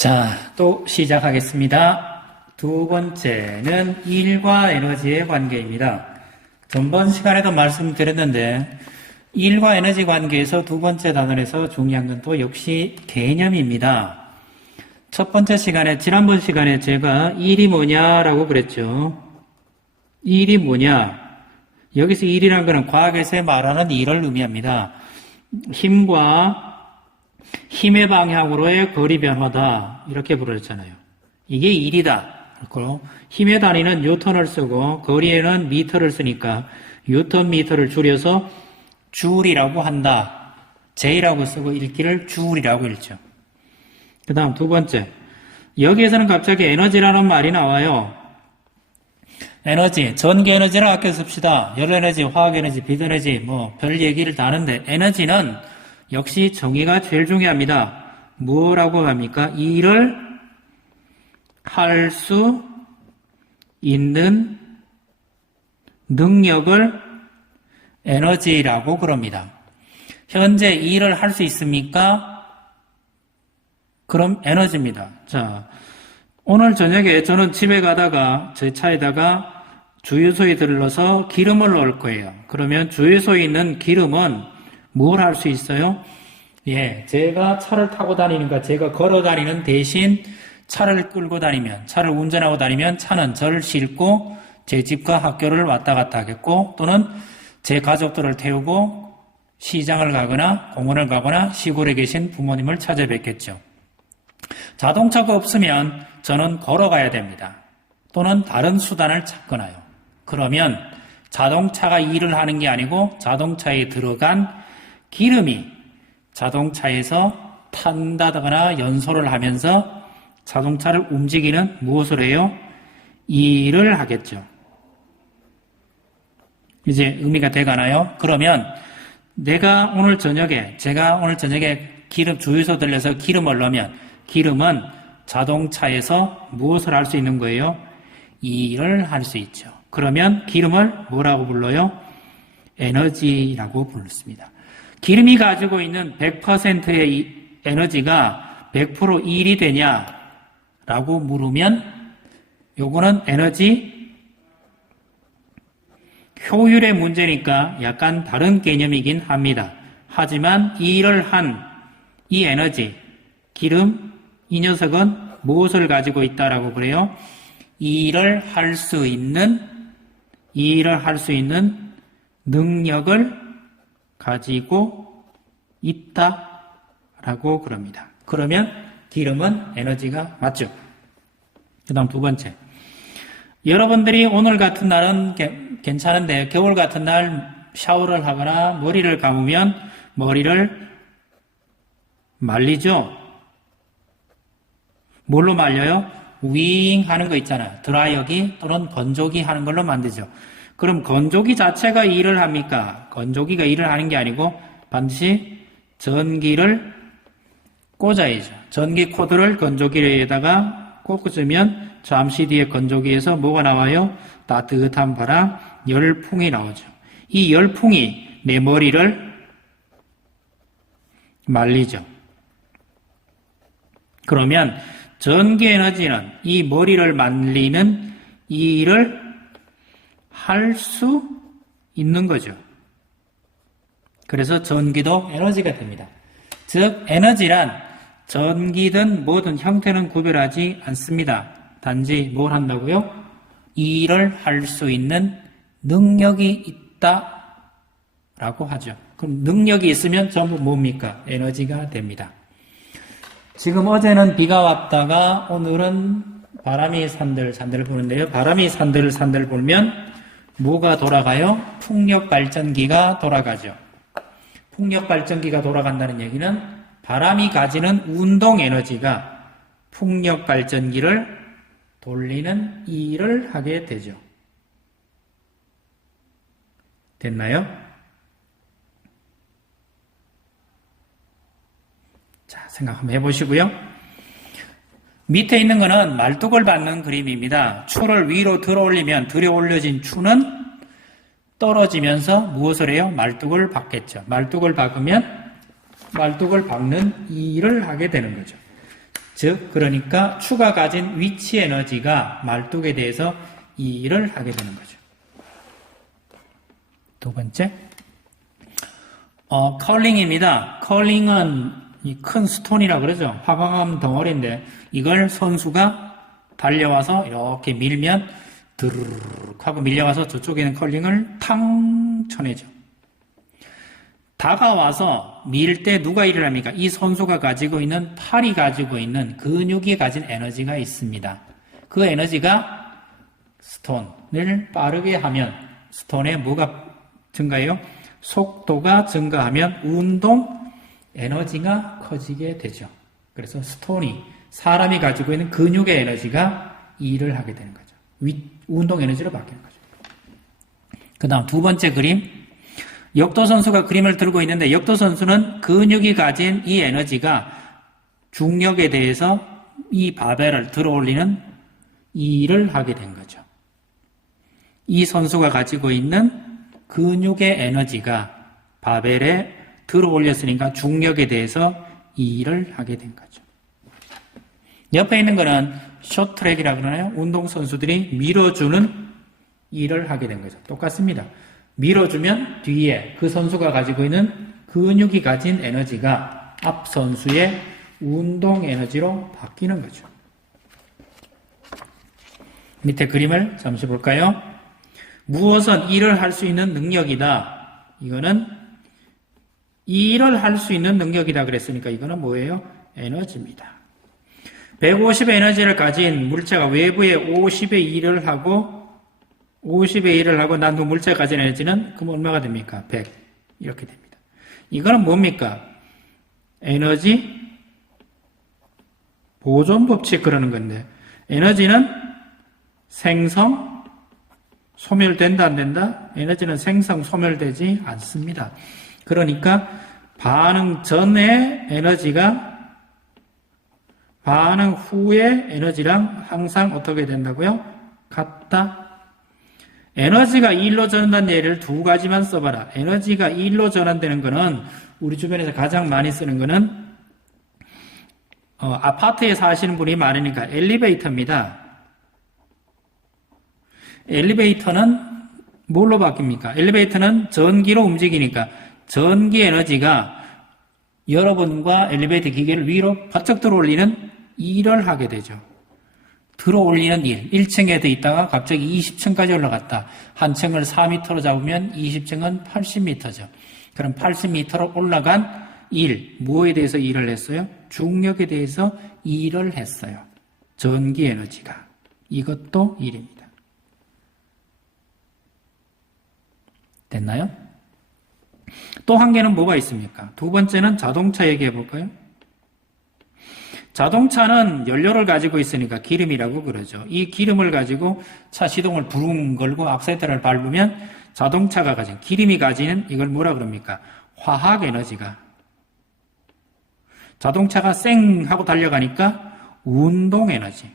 자, 또 시작하겠습니다. 두 번째는 일과 에너지의 관계입니다. 전번 시간에도 말씀드렸는데 일과 에너지 관계에서 두 번째 단원에서 중요한 건 또 역시 개념입니다. 첫 번째 시간에, 지난번 시간에 제가 일이 뭐냐라고 그랬죠. 일이 뭐냐? 여기서 일이란 거는 과학에서 말하는 일을 의미합니다. 힘의 방향으로의 거리 변화다. 이렇게 부르잖아요. 이게 일이다. 그렇고 힘의 단위는 뉴턴을 쓰고 거리에는 미터를 쓰니까 뉴턴 미터를 줄여서 줄이라고 한다. J라고 쓰고 읽기를 줄이라고 읽죠. 그 다음 두 번째. 여기에서는 갑자기 에너지라는 말이 나와요. 에너지, 전기 에너지를 아껴 씁시다. 열 에너지, 화학 에너지, 빛 에너지, 별 얘기를 다 하는데 에너지는 역시 정의가 제일 중요합니다. 뭐라고 합니까? 일을 할 수 있는 능력을 에너지라고 그럽니다. 현재 일을 할 수 있습니까? 그럼 에너지입니다. 자, 오늘 저녁에 저는 집에 가다가 제 차에다가 주유소에 들러서 기름을 넣을 거예요. 그러면 주유소에 있는 기름은 뭘 할 수 있어요? 예, 제가 차를 타고 다니니까 제가 걸어 다니는 대신 차를 끌고 다니면, 차를 운전하고 다니면 차는 저를 싣고 제 집과 학교를 왔다 갔다 하겠고, 또는 제 가족들을 태우고 시장을 가거나 공원을 가거나 시골에 계신 부모님을 찾아뵙겠죠. 자동차가 없으면 저는 걸어가야 됩니다. 또는 다른 수단을 찾거나요. 그러면 자동차가 일을 하는 게 아니고 자동차에 들어간 기름이 자동차에서 탄다거나 연소를 하면서 자동차를 움직이는 무엇을 해요? 일을 하겠죠. 이제 의미가 돼가나요? 그러면 제가 오늘 저녁에 기름 주유소 들려서 기름을 넣으면 기름은 자동차에서 무엇을 할 수 있는 거예요? 일을 할 수 있죠. 그러면 기름을 뭐라고 불러요? 에너지라고 불렀습니다. 기름이 가지고 있는 100%의 에너지가 100% 일이 되냐라고 물으면 요거는 에너지 효율의 문제니까 약간 다른 개념이긴 합니다. 하지만 일을 한 이 에너지, 기름, 이 녀석은 무엇을 가지고 있다라고 그래요? 일을 할 수 있는 능력을 가지고 있다라고 그럽니다. 그러면 기름은 에너지가 맞죠. 그 다음 두 번째. 여러분들이 오늘 같은 날은 괜찮은데 겨울 같은 날 샤워를 하거나 머리를 감으면 머리를 말리죠. 뭘로 말려요? 윙 하는 거 있잖아요. 드라이어기 또는 건조기 하는 걸로 만들죠. 그럼 건조기 자체가 일을 합니까? 건조기가 일을 하는 게 아니고 반드시 전기를 꽂아야죠. 전기 코드를 건조기에다가 꽂으면 잠시 뒤에 건조기에서 뭐가 나와요? 따뜻한 바람, 열풍이 나오죠. 이 열풍이 내 머리를 말리죠. 그러면 전기 에너지는 이 머리를 말리는 이 일을 할 수 있는 거죠. 그래서 전기도 에너지가 됩니다. 즉 에너지란 전기든 뭐든 형태는 구별하지 않습니다. 단지 뭘 한다고요? 이 일을 할 수 있는 능력이 있다라고 하죠. 그럼 능력이 있으면 전부 뭡니까? 에너지가 됩니다. 지금 어제는 비가 왔다가 오늘은 바람이 산들산들 부는데요. 바람이 산들산들 불면 뭐가 돌아가요? 풍력발전기가 돌아가죠. 풍력발전기가 돌아간다는 얘기는 바람이 가지는 운동에너지가 풍력발전기를 돌리는 일을 하게 되죠. 됐나요? 자, 생각 한번 해보시고요. 밑에 있는 거는 말뚝을 받는 그림입니다. 추를 위로 들어 올려진 추는 떨어지면서 무엇을 해요? 말뚝을 박겠죠. 말뚝을 박으면 말뚝을 박는 일을 하게 되는 거죠. 즉 그러니까 추가 가진 위치 에너지가 말뚝에 대해서 이 일을 하게 되는 거죠. 두 번째, 컬링입니다. 컬링은 이 큰 스톤이라 그러죠. 화강암 덩어리인데 이걸 선수가 달려와서 이렇게 밀면 드르륵 하고 밀려와서 저쪽에 있는 컬링을 탕 쳐내죠. 다가와서 밀 때 누가 일을 합니까? 이 선수가 가지고 있는 팔이 가지고 있는 근육이 가진 에너지가 있습니다. 그 에너지가 스톤을 빠르게 하면 스톤에 뭐가 증가해요? 속도가 증가하면 운동 에너지가 커지게 되죠. 그래서 스톤이 사람이 가지고 있는 근육의 에너지가 일을 하게 되는 거죠. 운동 에너지로 바뀌는 거죠. 그 다음 두 번째 그림, 역도 선수가 그림을 들고 있는데 역도 선수는 근육이 가진 이 에너지가 중력에 대해서 이 바벨을 들어 올리는 이 일을 하게 된 거죠. 이 선수가 가지고 있는 근육의 에너지가 바벨에 들어 올렸으니까 중력에 대해서 이 일을 하게 된 거죠. 옆에 있는 거는 숏트랙이라고 그러나요? 운동선수들이 밀어주는 일을 하게 된 거죠. 똑같습니다. 밀어주면 뒤에 그 선수가 가지고 있는 근육이 가진 에너지가 앞 선수의 운동 에너지로 바뀌는 거죠. 밑에 그림을 잠시 볼까요? 무엇은 일을 할 수 있는 능력이다. 이거는 이 일을 할 수 있는 능력이다 그랬으니까 이거는 뭐예요? 에너지입니다. 150의 에너지를 가진 물체가 외부에 50의 일을 하고 50의 일을 하고 난 후 물체가 가진 에너지는 그럼 얼마가 됩니까? 100 이렇게 됩니다. 이거는 뭡니까? 에너지 보존 법칙 그러는 건데 에너지는 생성, 소멸된다 안 된다? 에너지는 생성, 소멸되지 않습니다. 그러니까 반응 전의 에너지가 반응 후의 에너지랑 항상 어떻게 된다고요? 같다. 에너지가 일로 전환된 예를 두 가지만 써봐라. 에너지가 일로 전환되는 거는 우리 주변에서 가장 많이 쓰는 거는 아파트에 사시는 분이 많으니까 엘리베이터입니다. 엘리베이터는 뭘로 바뀝니까? 엘리베이터는 전기로 움직이니까 전기 에너지가 여러분과 엘리베이터 기계를 위로 바짝 들어올리는 일을 하게 되죠. 들어올리는 일. 1층에 더 있다가 갑자기 20층까지 올라갔다. 한 층을 4m로 잡으면 20층은 80m죠. 그럼 80m로 올라간 일. 무엇에 대해서 일을 했어요? 중력에 대해서 일을 했어요. 전기 에너지가. 이것도 일입니다. 됐나요? 또 한 개는 뭐가 있습니까? 두 번째는 자동차 얘기해 볼까요? 자동차는 연료를 가지고 있으니까 기름이라고 그러죠. 이 기름을 가지고 차 시동을 부릉 걸고 악셀레터를 밟으면 자동차가 가진 기름이 가지는 이걸 뭐라 그럽니까? 화학 에너지가 자동차가 쌩 하고 달려가니까 운동 에너지로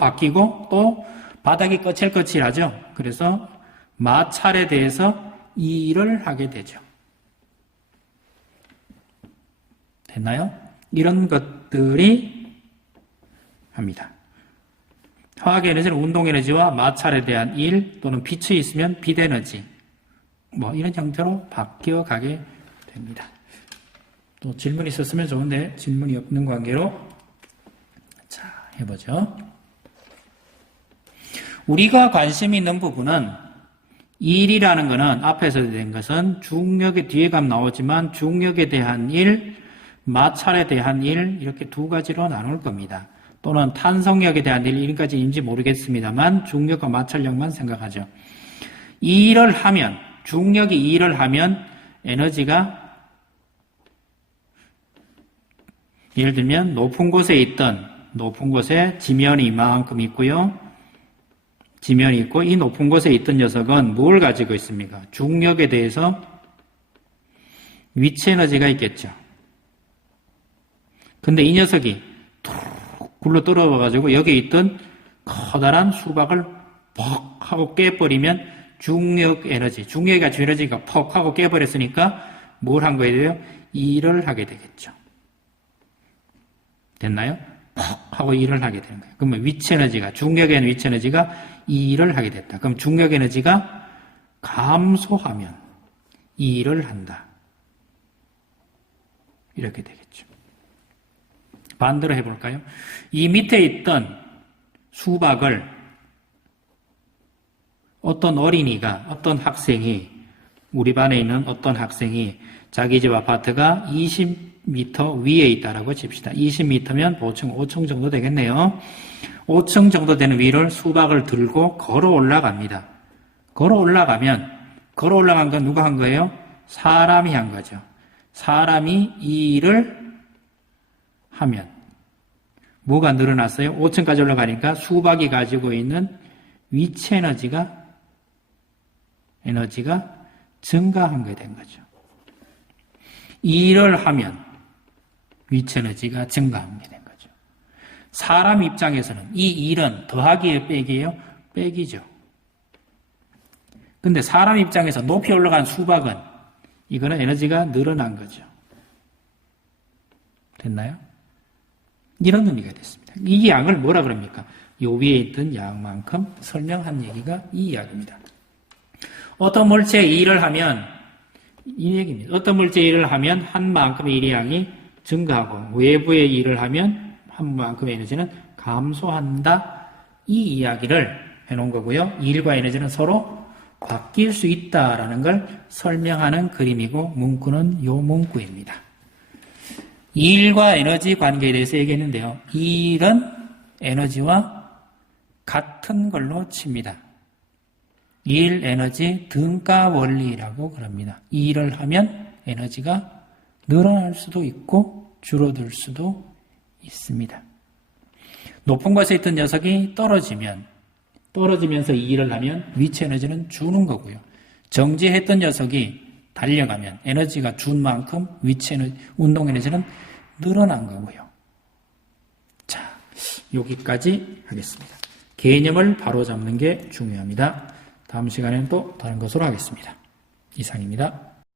바뀌고 또 바닥이 거칠거칠하죠. 그래서 마찰에 대해서 이 일을 하게 되죠. 됐나요? 이런 것들이 합니다. 화학 에너지는 운동 에너지와 마찰에 대한 일 또는 빛이 있으면 빛 에너지 이런 형태로 바뀌어 가게 됩니다. 또 질문이 있었으면 좋은데 질문이 없는 관계로 자 해보죠. 우리가 관심 있는 부분은 일이라는 것은 앞에서 된 것은 중력의 뒤에 가면 나오지만 중력에 대한 일, 마찰에 대한 일 이렇게 두 가지로 나눌 겁니다. 또는 탄성력에 대한 일 이런까지인지 모르겠습니다만 중력과 마찰력만 생각하죠. 이 일을 하면 중력이 이 일을 하면 에너지가 예를 들면 높은 곳에 지면이 이만큼 있고요. 지면이 있고 이 높은 곳에 있던 녀석은 뭘 가지고 있습니까? 중력에 대해서 위치 에너지가 있겠죠. 근데 이 녀석이 툭 굴러 떨어져가지고 여기에 있던 커다란 수박을 퍽 하고 깨버리면 중력이 가지고 에너지가 퍽 하고 깨버렸으니까 뭘 한 거예요? 일을 하게 되겠죠. 됐나요? 퍽 하고 일을 하게 되는 거예요. 그러면 위치 에너지가, 중력의 위치 에너지가 이 일을 하게 됐다. 그럼 중력 에너지가 감소하면 이 일을 한다. 이렇게 되겠죠. 반대로 해볼까요? 이 밑에 있던 수박을 어떤 어린이가, 어떤 학생이, 우리 반에 있는 어떤 학생이 자기 집 아파트가 20m 위에 있다라고 칩시다. 20m면 보충 5층 정도 되겠네요. 5층 정도 되는 위를 수박을 들고 걸어 올라갑니다. 걸어 올라간 건 누가 한 거예요? 사람이 한 거죠. 사람이 이 일을 하면 뭐가 늘어났어요? 5층까지 올라가니까 수박이 가지고 있는 위치 에너지가 증가한 게 된 거죠. 이 일을 하면 위치 에너지가 증가하게 된 거죠. 사람 입장에서는 이 일은 더하기예요, 빼기예요? 빼기죠. 근데 사람 입장에서 높이 올라간 수박은 이거는 에너지가 늘어난 거죠. 됐나요? 이런 의미가 됐습니다. 이 양을 뭐라 그럽니까? 요 위에 있던 양만큼 설명한 얘기가 이 이야기입니다. 어떤 물체의 일을 하면 이 얘기입니다. 어떤 물체의 일을 하면 한 만큼의 일의 양이 증가하고 외부의 일을 하면 한 만큼의 에너지는 감소한다. 이 이야기를 해놓은 거고요. 일과 에너지는 서로 바뀔 수 있다라는 걸 설명하는 그림이고 문구는 요 문구입니다. 일과 에너지 관계에 대해서 얘기했는데요. 일은 에너지와 같은 걸로 칩니다. 일, 에너지, 등가 원리라고 그럽니다. 일을 하면 에너지가 늘어날 수도 있고 줄어들 수도 있습니다. 높은 곳에 있던 녀석이 떨어지면서 이 일을 하면 위치 에너지는 주는 거고요. 정지했던 녀석이 달려가면 에너지가 준 만큼 위치 에너지, 운동 에너지는 늘어난 거고요. 자, 여기까지 하겠습니다. 개념을 바로잡는 게 중요합니다. 다음 시간에는 또 다른 것으로 하겠습니다. 이상입니다.